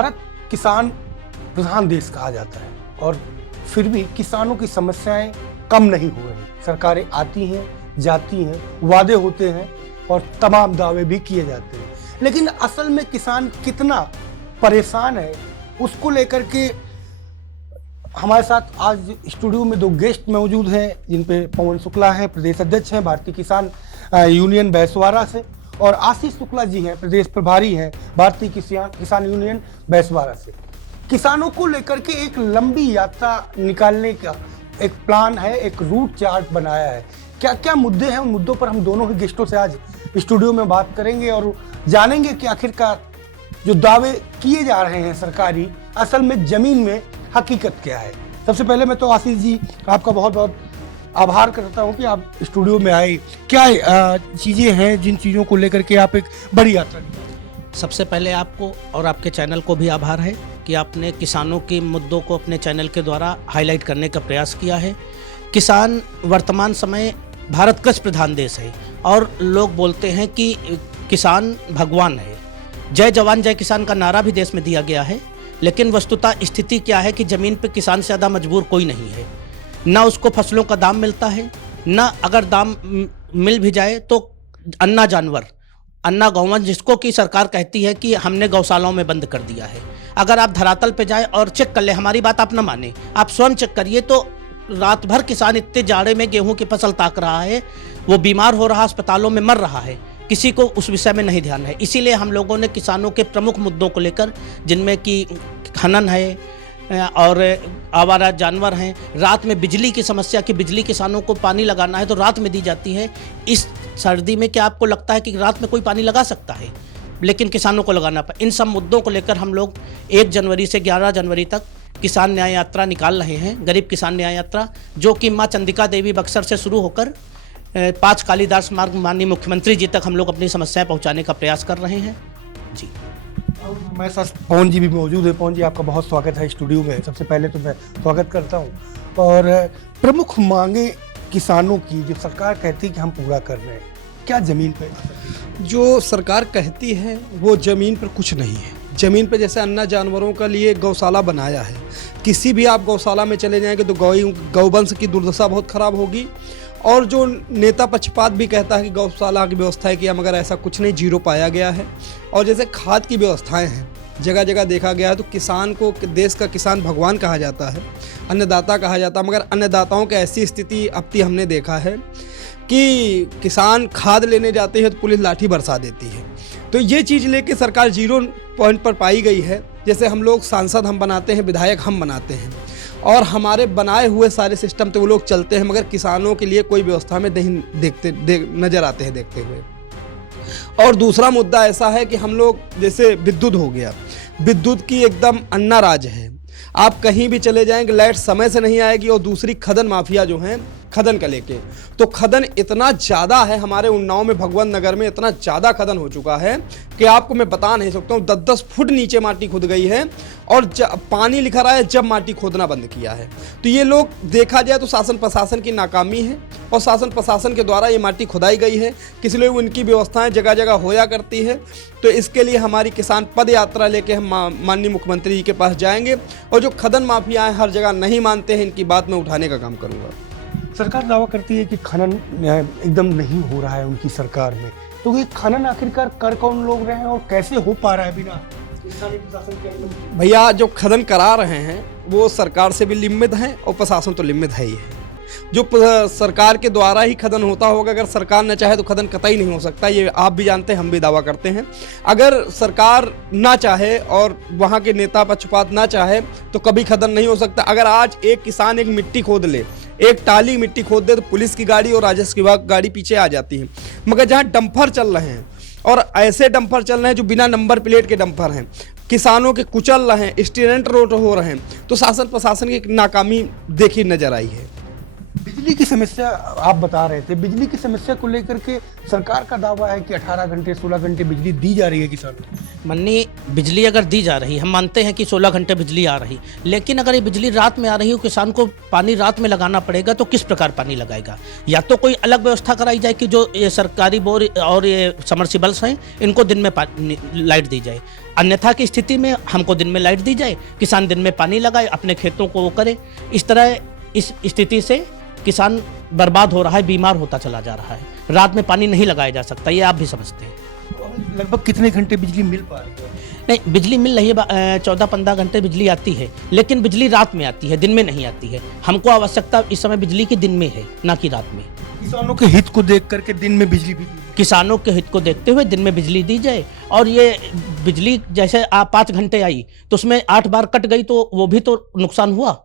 भारत किसान प्रधान देश कहा जाता है और फिर भी किसानों की समस्याएं कम नहीं हो रही। सरकारें आती हैं, जाती हैं, वादे होते हैं और तमाम दावे भी किए जाते हैं, लेकिन असल में किसान कितना परेशान है उसको लेकर के हमारे साथ आज स्टूडियो में दो गेस्ट मौजूद हैं, जिन पे पवन शुक्ला हैं, प्रदेश अध्यक्ष हैं भारतीय किसान यूनियन बैसवारा से, और आशीष शुक्ला जी हैं, प्रदेश प्रभारी हैं भारतीय किसान यूनियन बैसवारा से। किसानों को लेकर के एक लंबी यात्रा निकालने का एक प्लान है, एक रूट चार्ट बनाया है। क्या क्या मुद्दे हैं, उन मुद्दों पर हम दोनों ही गेस्टों से आज स्टूडियो में बात करेंगे और जानेंगे कि आखिरकार जो दावे किए जा रहे हैं सरकारी, असल में जमीन में हकीकत क्या है। सबसे पहले मैं तो आशीष जी आपका बहुत बहुत आभार करता हूं कि आप स्टूडियो में आए। क्या चीज़ें हैं जिन चीज़ों को लेकर के आप एक बड़ी यात्रा निकाली? सबसे पहले आपको और आपके चैनल को भी आभार है कि आपने किसानों के मुद्दों को अपने चैनल के द्वारा हाईलाइट करने का प्रयास किया है। किसान वर्तमान समय भारत कृषि प्रधान देश है और लोग बोलते हैं कि किसान भगवान है। जय जवान जय किसान का नारा भी देश में दिया गया है, लेकिन वस्तुतः स्थिति क्या है कि ज़मीन पर किसान से ज़्यादा मजबूर कोई नहीं है। ना उसको फसलों का दाम मिलता है, ना अगर दाम मिल भी जाए तो अन्ना जानवर, अन्ना गौवंश, जिसको कि सरकार कहती है कि हमने गौशालाओं में बंद कर दिया है। अगर आप धरातल पे जाए और चेक कर ले, हमारी बात आप ना माने, आप स्वयं चेक करिए तो रात भर किसान इतने जाड़े में गेहूं की फसल ताक रहा है, वो बीमार हो रहा, अस्पतालों में मर रहा है, किसी को उस विषय में नहीं ध्यान है। इसीलिए हम लोगों ने किसानों के प्रमुख मुद्दों को लेकर, जिनमें कि खनन है और आवारा जानवर हैं, रात में बिजली की समस्या कि बिजली किसानों को पानी लगाना है तो रात में दी जाती है। इस सर्दी में क्या आपको लगता है कि रात में कोई पानी लगा सकता है? लेकिन किसानों को लगाना पड़ा। इन सब मुद्दों को लेकर हम लोग 1 जनवरी से 11 जनवरी तक किसान न्याय यात्रा निकाल रहे हैं, गरीब किसान न्याय यात्रा, जो कि माँ चंदिका देवी बक्सर से शुरू होकर 5 कालीदास मार्ग माननीय मुख्यमंत्री जी तक हम लोग अपनी समस्याएं पहुंचाने का प्रयास कर रहे हैं जी। हमारे साथ पवन जी भी मौजूद है। पवन जी, आपका बहुत स्वागत है स्टूडियो में। सबसे पहले तो मैं स्वागत करता हूं। और प्रमुख मांगे किसानों की जो सरकार कहती है कि हम पूरा कर रहे हैं, क्या ज़मीन पे? जो सरकार कहती है वो ज़मीन पर कुछ नहीं है। ज़मीन पे जैसे अन्ना जानवरों के लिए गौशाला बनाया है, किसी भी आप गौशाला में चले जाएंगे तो गौवंश की दुर्दशा बहुत ख़राब होगी। और जो नेता पक्षपात भी कहता है कि गौशाला की व्यवस्था किया, मगर ऐसा कुछ नहीं, जीरो पाया गया है। और जैसे खाद की व्यवस्थाएं हैं, जगह जगह देखा गया है तो किसान को, देश का किसान भगवान कहा जाता है, अन्नदाता कहा जाता है, मगर अन्नदाताओं की ऐसी स्थिति अब तक हमने देखा है कि किसान खाद लेने जाते हैं तो पुलिस लाठी बरसा देती है। तो ये चीज़ लेके सरकार 0 पॉइंट पर पाई गई है। जैसे हम लोग सांसद हम बनाते हैं, विधायक हम बनाते हैं, और हमारे बनाए हुए सारे सिस्टम तो वो लोग चलते हैं, मगर किसानों के लिए कोई व्यवस्था में नहीं नजर आते हैं देखते हुए। और दूसरा मुद्दा ऐसा है कि हम लोग जैसे विद्युत हो गया, विद्युत की एकदम अन्ना राज है। आप कहीं भी चले जाएंगे लाइट समय से नहीं आएगी। और दूसरी खदन माफिया जो हैं, खदन का लेके, तो खदन इतना ज़्यादा है हमारे उन्नाव में, भगवान नगर में इतना ज़्यादा खदन हो चुका है कि आपको मैं बता नहीं सकता हूँ। 10-10 फुट नीचे माटी खुद गई है और पानी लिखा रहा है जब माटी खोदना बंद किया है। तो ये लोग देखा जाए तो शासन प्रशासन की नाकामी है, और शासन प्रशासन के द्वारा ये माटी खुदाई गई है। किसी लोग उनकी व्यवस्थाएं जगह जगह होया करती है। तो इसके लिए हमारी किसान पद यात्रा लेके हम माननीय मुख्यमंत्री जी के पास जाएंगे, और जो खदन माफिया हैं हर जगह नहीं मानते हैं, इनकी बात मैं उठाने का काम करूँगा। सरकार दावा करती है कि खनन एकदम नहीं हो रहा है उनकी सरकार में, तो ये खनन आखिरकार कर कौन लोग रहे हैं और कैसे हो पा रहा है बिना स्थानीय प्रशासन के अनुमति? भैया, जो खनन करा रहे हैं वो सरकार से भी लिम्मित हैं और प्रशासन तो लिम्मित है ही है। जो सरकार के द्वारा ही खनन होता होगा, अगर सरकार न चाहे तो खनन कतई नहीं हो सकता। ये आप भी जानते हैं, हम भी दावा करते हैं। अगर सरकार ना चाहे और वहाँ के नेता पक्षपात ना चाहे तो कभी खनन नहीं हो सकता। अगर आज एक किसान एक मिट्टी खोद ले, एक टाली मिट्टी खोद दे, तो पुलिस की गाड़ी और राजस्व विभाग गाड़ी पीछे आ जाती है। मगर जहाँ डंपर चल रहे हैं, और ऐसे डंपर चल रहे हैं जो बिना नंबर प्लेट के डंपर हैं, किसानों के कुचल रहे हैं, स्टूडेंट रोड हो रहे हैं, तो शासन प्रशासन की नाकामी देखी नजर आई है। बिजली की समस्या आप बता रहे थे, बिजली की समस्या को लेकर के सरकार का दावा है कि 18 घंटे 16 घंटे बिजली दी जा रही है किसानों को। मन्नी, बिजली अगर दी जा रही, हम मानते हैं कि 16 घंटे बिजली आ रही, लेकिन अगर ये बिजली रात में आ रही हो, किसान को पानी रात में लगाना पड़ेगा, तो किस प्रकार पानी लगाएगा? या तो कोई अलग व्यवस्था कराई जाए कि जो ये सरकारी बोर और ये समरसिबल्स हैं, इनको दिन में लाइट दी जाए। अन्यथा की स्थिति में हमको दिन में लाइट दी जाए, किसान दिन में पानी लगाए, अपने खेतों को वो करे। इस तरह इस स्थिति से किसान बर्बाद हो रहा है, बीमार होता चला जा रहा है। रात में पानी नहीं लगाया जा सकता, ये आप भी समझते हैं। तो अभी लगभग कितने घंटे बिजली मिल पा रही है? नहीं, बिजली मिल रही है, 14-15 घंटे बिजली आती है, लेकिन बिजली रात में आती है, दिन में नहीं आती है। हमको आवश्यकता इस समय बिजली की दिन में है, ना कि रात में। किसानों के हित को देख करके दिन में बिजली भी दी। किसानों के हित को देखते हुए दिन में बिजली दी जाए। और ये बिजली जैसे आप 5 घंटे आई तो उसमें 8 बार कट गई, तो वो भी तो नुकसान हुआ।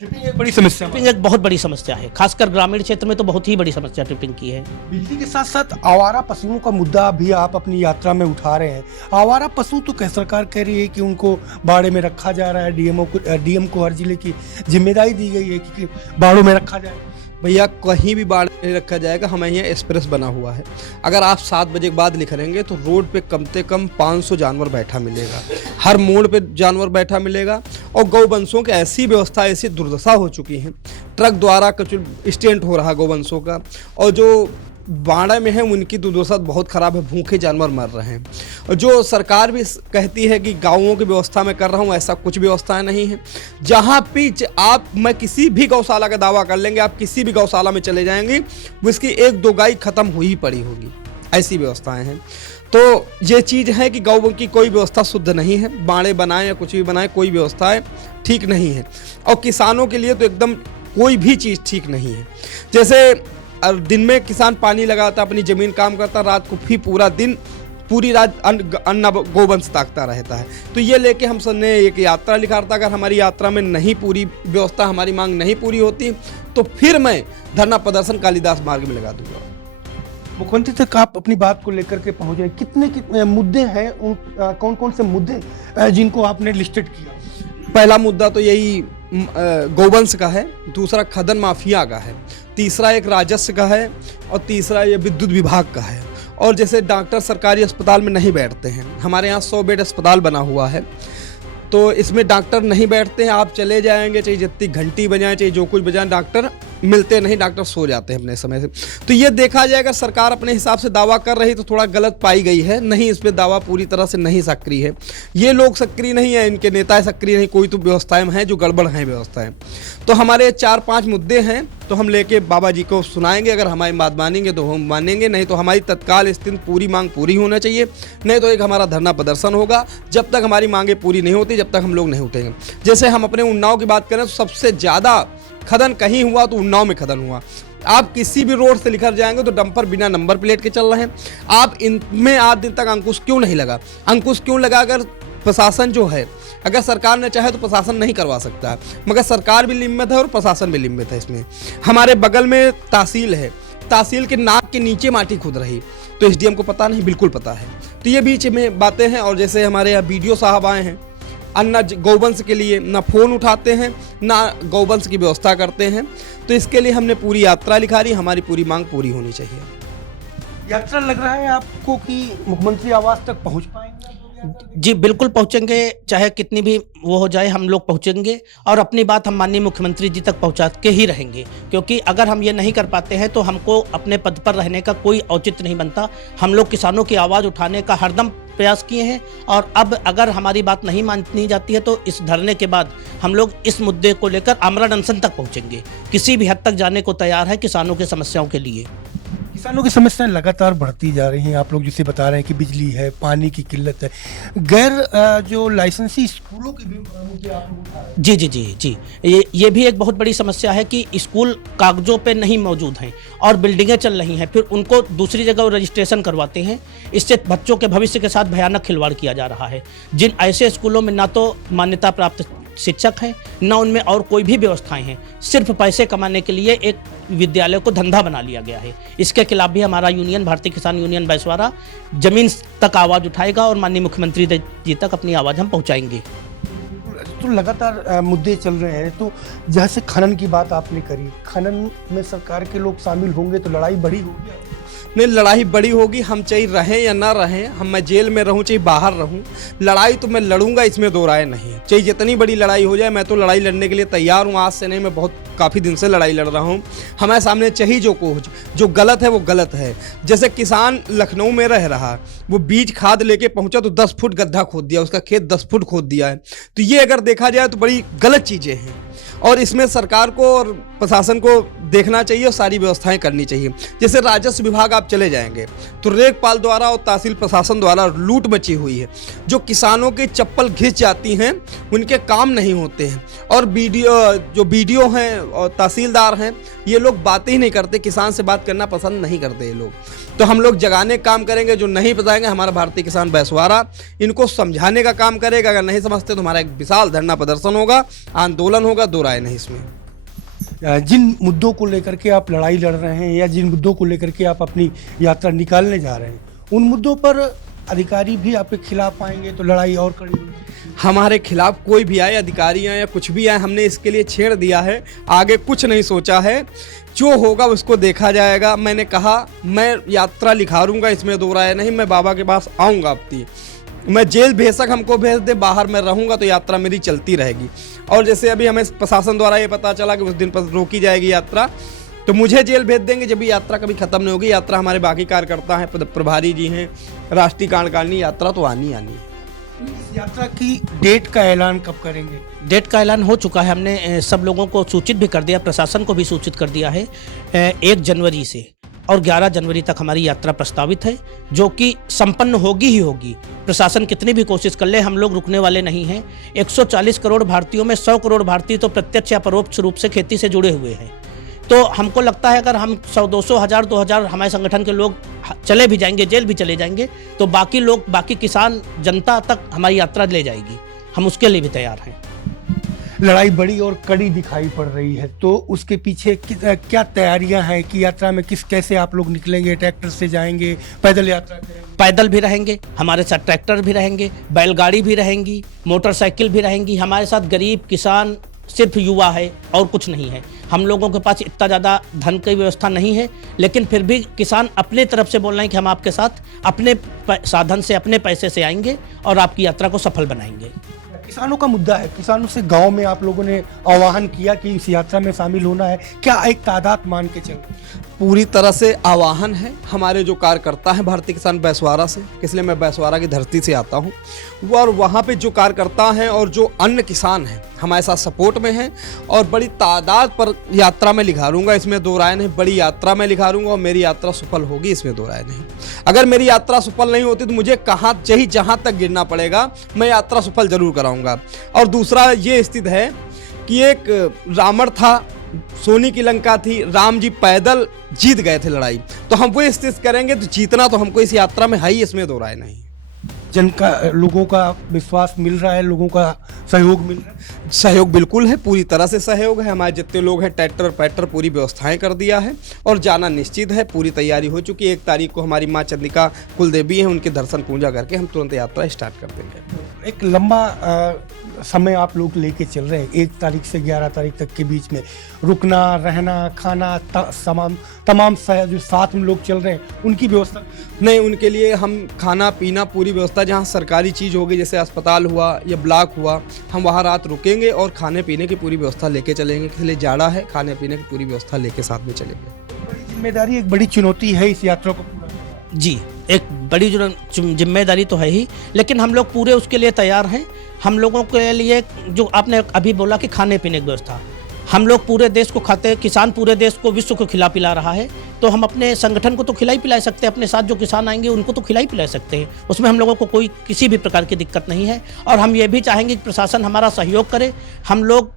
ट्रिपिंग एक बड़ी समस्या है। ट्रिपिंग एक बहुत बड़ी समस्या है, खासकर ग्रामीण क्षेत्र में तो बहुत ही बड़ी समस्या ट्रिपिंग की है। बिजली के साथ साथ आवारा पशुओं का मुद्दा भी आप अपनी यात्रा में उठा रहे हैं। आवारा पशु तो कह सरकार कह रही है कि उनको बाड़े में रखा जा रहा है, डीएम को हर जिले की जिम्मेदारी दी गई है कि बाड़ों में रखा जाए। भैया कहीं भी बाढ़ नहीं रखा जाएगा, हमारे यहाँ एक्सप्रेस बना हुआ है। अगर आप 7 बजे के बाद लिखेंगे तो रोड पे कम से कम 500 जानवर बैठा मिलेगा, हर मोड़ पे जानवर बैठा मिलेगा। और गौवंशों की ऐसी व्यवस्था, ऐसी दुर्दशा हो चुकी है, ट्रक द्वारा कुछ स्टेंट हो रहा है गौवंशों का, और जो बाड़ा में है उनकी दुर्दशा बहुत ख़राब है, भूखे जानवर मर रहे हैं। और जो सरकार भी कहती है कि गाँवों की व्यवस्था मैं कर रहा हूँ, ऐसा कुछ व्यवस्था नहीं है। जहाँ पिच मैं किसी भी गौशाला का दावा कर लेंगे, आप किसी भी गौशाला में चले जाएंगे, वो इसकी 1-2 गाय खत्म हुई पड़ी होगी, ऐसी व्यवस्थाएं हैं। तो ये चीज़ है कि गौ की कोई व्यवस्था शुद्ध नहीं है, बाड़े बनाएं या कुछ भी बनाएं, कोई व्यवस्थाएं ठीक नहीं है। और किसानों के लिए तो एकदम कोई भी चीज़ ठीक नहीं है। जैसे दिन में किसान पानी लगाता, अपनी ज़मीन काम करता, रात को भी पूरा दिन पूरी रात अन्न गोवंश ताकता रहता है। तो ये लेके हम सबने एक यात्रा लिखा था, अगर हमारी यात्रा में नहीं पूरी व्यवस्था, हमारी मांग नहीं पूरी होती, तो फिर मैं धरना प्रदर्शन कालिदास मार्ग में लगा दूंगा। मुख्यमंत्री तक आप अपनी बात को लेकर के पहुंचे, कितने मुद्दे हैं, कौन कौन से मुद्दे जिनको आपने लिस्टेड किया? पहला मुद्दा तो यही गौवंश का है, दूसरा खदन माफिया का है, तीसरा एक राजस्व का है, और तीसरा ये विद्युत विभाग का है। और जैसे डॉक्टर सरकारी अस्पताल में नहीं बैठते हैं, हमारे यहाँ 100 बेड अस्पताल बना हुआ है, तो इसमें डॉक्टर नहीं बैठते हैं। आप चले जाएंगे, चाहे जितनी घंटी बजाएं, चाहे जो कुछ बजाएं, डॉक्टर मिलते नहीं, डॉक्टर सो जाते हैं अपने समय से। तो ये देखा जाए, अगर सरकार अपने हिसाब से दावा कर रही तो थोड़ा गलत पाई गई है, नहीं, इस पर दावा पूरी तरह से नहीं सक्रिय है। ये लोग सक्रिय नहीं है, इनके नेता सक्रिय नहीं, कोई तो व्यवस्थाएं हैं जो गड़बड़ हैं व्यवस्थाएं। तो हमारे 4-5 मुद्दे हैं, तो हम लेके बाबा जी को सुनाएंगे। अगर हमारी बात मानेंगे तो हम मानेंगे, नहीं तो हमारी तत्काल स्थिति पूरी मांग पूरी होना चाहिए, नहीं तो एक हमारा धरना प्रदर्शन होगा। जब तक हमारी मांगे पूरी नहीं होती, जब तक हम लोग नहीं उठेंगे। जैसे हम अपने उन्नाव की बात करें तो सबसे ज़्यादा खदन कहीं हुआ तो उन्नाव में खदन हुआ। आप किसी भी रोड से निकल जाएंगे तो डंपर बिना नंबर प्लेट के चल रहे हैं। आप इनमें आज दिन तक अंकुश क्यों नहीं लगा? अंकुश क्यों लगा? अगर प्रशासन जो है, अगर सरकार ने चाहे तो प्रशासन नहीं करवा सकता है, मगर सरकार भी लिम्बित है और प्रशासन भी लिम्बित है। इसमें हमारे बगल में तहसील है, तहसील के नाक के नीचे माटी खुद रही, तो एसडीएम को पता नहीं, बिल्कुल पता है। तो ये बीच में बातें हैं। और जैसे हमारे यहाँ बीडीओ साहब आए हैं, अन्ना गौवंश के लिए ना फ़ोन उठाते हैं, ना गौवंश की व्यवस्था करते हैं। तो इसके लिए हमने पूरी यात्रा लिखा रही, हमारी पूरी मांग पूरी होनी चाहिए। यात्रा लग रहा है आपको कि मुख्यमंत्री आवास तक पहुंच पाएंगे? जी बिल्कुल पहुंचेंगे, चाहे कितनी भी वो हो जाए, हम लोग पहुंचेंगे और अपनी बात हम माननीय मुख्यमंत्री जी तक पहुंचा के ही रहेंगे। क्योंकि अगर हम ये नहीं कर पाते हैं तो हमको अपने पद पर रहने का कोई औचित्य नहीं बनता। हम लोग किसानों की आवाज़ उठाने का हरदम प्रयास किए हैं, और अब अगर हमारी बात नहीं मानी जाती है तो इस धरने के बाद हम लोग इस मुद्दे को लेकर आमरण अनशन तक पहुंचेंगे। किसी भी हद तक जाने को तैयार है किसानों की समस्याओं के लिए। किसानों की समस्याएं लगातार बढ़ती जा रही हैं। आप लोग जिसे बता रहे हैं कि बिजली है, पानी की किल्लत है, गैर जो लाइसेंसी स्कूलों की भी मुद्दे आप लोग उठा रहे हैं। जी जी जी जी, ये भी एक बहुत बड़ी समस्या है कि स्कूल कागजों पे नहीं मौजूद हैं और बिल्डिंगें चल रही हैं, फिर उनको दूसरी जगह रजिस्ट्रेशन करवाते हैं। इससे बच्चों के भविष्य के साथ भयानक खिलवाड़ किया जा रहा है। जिन ऐसे स्कूलों में ना तो मान्यता प्राप्त शिक्षक हैं, ना उनमें और कोई भी व्यवस्थाएं हैं, सिर्फ पैसे कमाने के लिए एक विद्यालय को धंधा बना लिया गया है। इसके खिलाफ भी हमारा यूनियन, भारतीय किसान यूनियन बैसवारा, जमीन तक आवाज़ उठाएगा और माननीय मुख्यमंत्री जी तक अपनी आवाज़ हम पहुंचाएंगे। तो लगातार मुद्दे चल रहे हैं। तो जैसे खनन की बात आपने करी, खनन में सरकार के लोग शामिल होंगे तो लड़ाई बड़ी होगी। नहीं, लड़ाई बड़ी होगी। हम चाहे रहें या ना रहें, हम मैं जेल में रहूं चाहे बाहर रहूं, लड़ाई तो मैं लड़ूंगा, इसमें दो राय नहीं है। चाहे जितनी बड़ी लड़ाई हो जाए, मैं तो लड़ाई लड़ने के लिए तैयार हूं। आज से नहीं, मैं बहुत काफ़ी दिन से लड़ाई लड़ रहा हूं। हमारे सामने चाहिए जो गलत है वो गलत है। जैसे किसान लखनऊ में रह रहा, वो बीज खाद लेके पहुंचा तो 10 फुट गड्ढा खोद दिया, उसका खेत 10 फुट खोद दिया है। तो ये अगर देखा जाए तो बड़ी गलत चीज़ें हैं और इसमें सरकार को और प्रशासन को देखना चाहिए और सारी व्यवस्थाएं करनी चाहिए। जैसे राजस्व विभाग आप चले जाएंगे तो रेखपाल द्वारा और तहसील प्रशासन द्वारा लूट मची हुई है। जो किसानों की चप्पल घिस जाती हैं, उनके काम नहीं होते हैं। और जो बीडीओ हैं और तहसीलदार हैं, ये लोग बातें ही नहीं करते, किसान से बात करना पसंद नहीं करते ये लोग। तो हम लोग जगाने का काम करेंगे, जो नहीं बताएंगे हमारा भारतीय किसान बैसवारा इनको समझाने का काम करेगा। अगर नहीं समझते तो हमारा एक विशाल धरना प्रदर्शन होगा, आंदोलन होगा, दो राय नहीं इसमें। जिन मुद्दों को लेकर के आप लड़ाई लड़ रहे हैं या जिन मुद्दों को लेकर के आप अपनी यात्रा निकालने जा रहे हैं, उन मुद्दों पर अधिकारी भी आपके खिलाफ आएंगे तो लड़ाई और कड़ी होगी। हमारे खिलाफ कोई भी आए, अधिकारी आए या कुछ भी आए, हमने इसके लिए छेड़ दिया है, आगे कुछ नहीं सोचा है। जो होगा उसको देखा जाएगा। मैंने कहा मैं यात्रा लिखारूंगा, इसमें दो राय नहीं। मैं बाबा के पास आऊँगा अपनी, मैं जेल बेशक हमको भेज दे, बाहर में रहूँगा तो यात्रा मेरी चलती रहेगी। और जैसे अभी हमें प्रशासन द्वारा ये पता चला कि उस दिन पर रोकी जाएगी यात्रा, तो मुझे जेल भेज देंगे जब यात्रा कभी खत्म नहीं होगी। यात्रा हमारे बाकी कार्यकर्ता हैं, प्रभारी जी हैं, राष्ट्रीय कार्यकारिणी, यात्रा तो आनी है। इस यात्रा की डेट का ऐलान कब करेंगे? डेट का ऐलान हो चुका है, हमने सब लोगों को सूचित भी कर दिया, प्रशासन को भी सूचित कर दिया है। 1 जनवरी से और 11 जनवरी तक हमारी यात्रा प्रस्तावित है, जो कि संपन्न होगी ही होगी। प्रशासन कितनी भी कोशिश कर ले, हम लोग रुकने वाले नहीं हैं। 140 करोड़ भारतीयों में 100 करोड़ भारतीय तो प्रत्यक्ष या परोक्ष रूप से खेती से जुड़े हुए हैं। तो हमको लगता है अगर हम 100, 200, 1000, 2000 हमारे संगठन के लोग चले भी जाएंगे, जेल भी चले जाएंगे, तो बाकी लोग, बाकी किसान जनता तक हमारी यात्रा ले जाएगी। हम उसके लिए भी तैयार हैं। लड़ाई बड़ी और कड़ी दिखाई पड़ रही है, तो उसके पीछे क्या तैयारियां हैं कि यात्रा में कैसे आप लोग निकलेंगे? ट्रैक्टर से जाएंगे, पैदल यात्रा करेंगे? पैदल भी रहेंगे, हमारे साथ ट्रैक्टर भी रहेंगे, बैलगाड़ी भी रहेंगी, मोटरसाइकिल भी रहेंगी। हमारे साथ गरीब किसान, सिर्फ युवा है और कुछ नहीं है। हम लोगों के पास इतना ज़्यादा धन की व्यवस्था नहीं है, लेकिन फिर भी किसान अपने तरफ से बोल रहे हैं कि हम आपके साथ अपने साधन से, अपने पैसे से आएंगे और आपकी यात्रा को सफल बनाएंगे। किसानों का मुद्दा है, किसानों से गांव में आप लोगों ने आह्वान किया कि इस यात्रा में शामिल होना है, क्या एक तादाद मान के चल? पूरी तरह से आह्वान है हमारे जो कार्यकर्ता हैं भारतीय किसान बैसवारा से, इसलिए मैं बैसवारा की धरती से आता हूं। और वहाँ पे जो कार्यकर्ता हैं और जो अन्य किसान हैं हमारे साथ सपोर्ट में हैं और बड़ी तादाद पर यात्रा में लिखारूंगा, इसमें दो राय नहीं। बड़ी यात्रा में लिखारूंगा और मेरी यात्रा सफल होगी, इसमें दो राय नहीं। अगर मेरी यात्रा सफल नहीं होती तो मुझे कहाँ चाहिए जहाँ तक गिरना पड़ेगा, मैं यात्रा सफल जरूर कराऊंगा। और दूसरा ये स्थिति है कि एक रावण था, सोने की लंका थी, राम जी पैदल जीत गए थे लड़ाई, तो हम वो स्थिति करेंगे तो जीतना तो हमको इस यात्रा में है ही, इसमें दो राय नहीं। लोगों का विश्वास मिल रहा है, लोगों का सहयोग मिल रहा है? सहयोग बिल्कुल है, पूरी तरह से सहयोग है। हमारे जितने लोग हैं ट्रैक्टर पैक्टर पूरी व्यवस्थाएं कर दिया है और जाना निश्चित है, पूरी तैयारी हो चुकी है। 1 तारीख को हमारी माँ चंद्रिका कुलदेवी हैं, उनके दर्शन पूजा करके हम तुरंत यात्रा स्टार्ट कर देंगे। एक लंबा समय आप लोग लेके चल रहे हैं, 1 तारीख से 11 तारीख तक के बीच में रुकना, रहना, खाना, तमाम जो साथ में लोग चल रहे हैं उनकी व्यवस्था नहीं, उनके लिए हम खाना पीना पूरी व्यवस्था, जहाँ सरकारी चीज़ होगी जैसे अस्पताल हुआ या ब्लॉक हुआ, हम वहाँ रात रुकेंगे और खाने पीने की पूरी व्यवस्था लेके चलेंगे। इसलिए जाड़ा है, खाने पीने की पूरी व्यवस्था लेके साथ में चलेंगे। बड़ी जिम्मेदारी, एक बड़ी चुनौती है इस यात्रा को पूरा करना। जी, एक बड़ी जिम्मेदारी तो है ही, लेकिन हम लोग पूरे उसके लिए तैयार हैं। हम लोगों के लिए जो आपने अभी बोला कि खाने पीने की व्यवस्था, हम लोग पूरे देश को खाते हैं, किसान पूरे देश को, विश्व को खिला पिला रहा है, तो हम अपने संगठन को तो खिला ही पिला सकते हैं, अपने साथ जो किसान आएंगे उनको तो खिला ही पिला सकते हैं। उसमें हम लोगों को कोई किसी भी प्रकार की दिक्कत नहीं है। और हम ये भी चाहेंगे कि प्रशासन हमारा सहयोग करे। हम लोग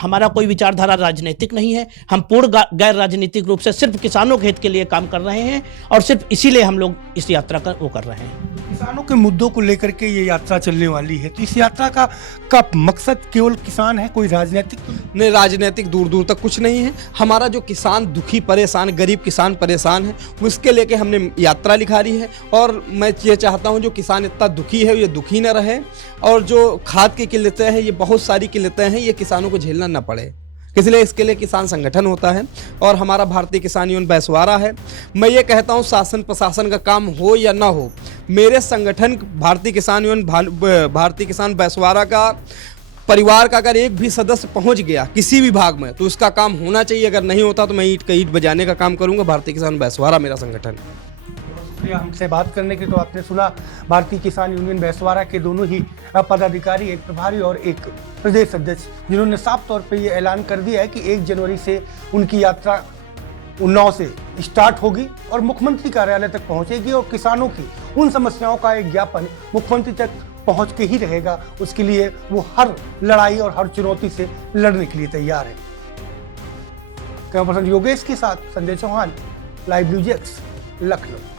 हमारा कोई विचारधारा राजनीतिक नहीं है, हम पूर्ण गैर राजनीतिक रूप से सिर्फ किसानों के हित के लिए काम कर रहे हैं और सिर्फ इसीलिए हम लोग इस यात्रा का वो कर रहे हैं। किसानों के मुद्दों को लेकर के ये यात्रा चलने वाली है, तो इस यात्रा का मकसद केवल किसान है, कोई राजनीतिक? न राजनीतिक दूर दूर तक कुछ नहीं है। हमारा जो किसान दुखी परेशान, गरीब किसान परेशान है, उसके लेके हमने यात्रा लिखारी है। और मैं ये चाहता हूँ जो किसान इतना दुखी है ये दुखी न रहे, और जो खाद की किल्लतें हैं, ये बहुत सारी किल्लतें हैं, ये किसानों को झेलना न पड़े, इसलिए इसके लिए किसान संगठन होता है और हमारा भारतीय किसान यूनियन बैसवारा है। मैं ये कहता हूँ शासन प्रशासन का काम हो या ना हो, मेरे संगठन भारतीय किसान यूनियन भारतीय किसान बैसवारा का परिवार का अगर एक भी सदस्य पहुंच गया किसी भी भाग में तो उसका काम होना चाहिए। अगर नहीं होता तो मैं ईंट का ईंट बजाने का काम करूंगा। भारतीय किसान बैसवारा मेरा संगठन है। शुक्रिया हमसे बात करने के। तो आपने सुना भारतीय किसान यूनियन बैसवारा के दोनों ही पदाधिकारी, एक प्रभारी और एक प्रदेश अध्यक्ष, जिन्होंने साफ तौर पे ये ऐलान कर दिया है कि 1 जनवरी से उनकी यात्रा उन्नाव से स्टार्ट होगी और मुख्यमंत्री कार्यालय तक पहुंचेगी और किसानों की उन समस्याओं का एक ज्ञापन मुख्यमंत्री तक पहुंच के ही रहेगा। उसके लिए वो हर लड़ाई और हर चुनौती से लड़ने के लिए तैयार है। कैमरा पर्सन योगेश के साथ Sanjay Chauhan, live news X, Lucknow.